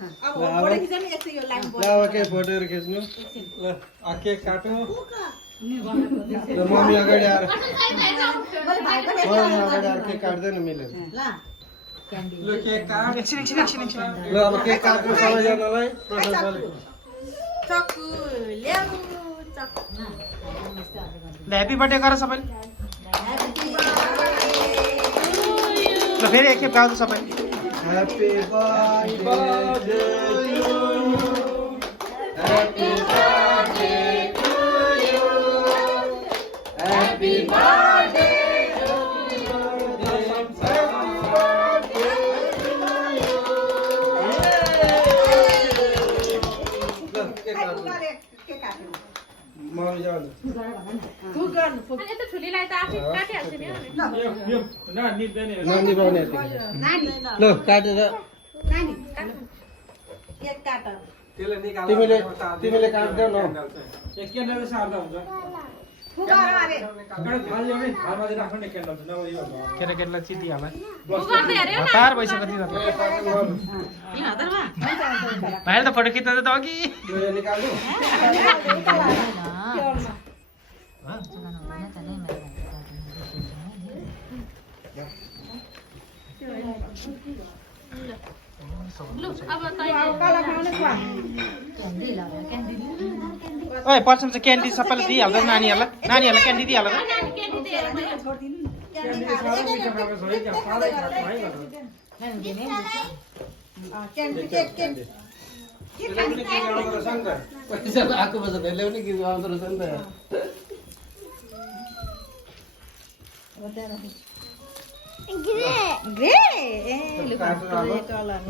अब के फोटोहरु खिच्नु ल केक काट्नु ल मम्मी अगाडि आएर केक काट्दैन मिलेन ल केक काट एकछिन ल अब केक काट्नु सबैजनालाई प्रशंसाले चक्कु ल्याऊ चक्कु ह्यापी बर्थडे गर सबैले ल फेरि एकखेप गाउँछ सबै Happy birthday to you. Happy birthday to you. Happy birthday to you. Happy birthday to you. Mami जाऊ यता ठुलीलाई त आफै काटिहाल्छु नि नानी बाउने ल काटेर एक काट तिमीले काट्दै न केटाकेटीलाई चितिहाल हतार भइसक्यो तिनीहरू भाइले त फोटो खिच्दा त अघि ओए पर्छम चाहिँ क्यान्डी सबैले दिइहाल्छ नानीहरूलाई क्यान्डी दिइहाल्छ पैसा आएको बस ल्याउने कि आउँदो रहेछ नि त ग्रे ए लुक कलर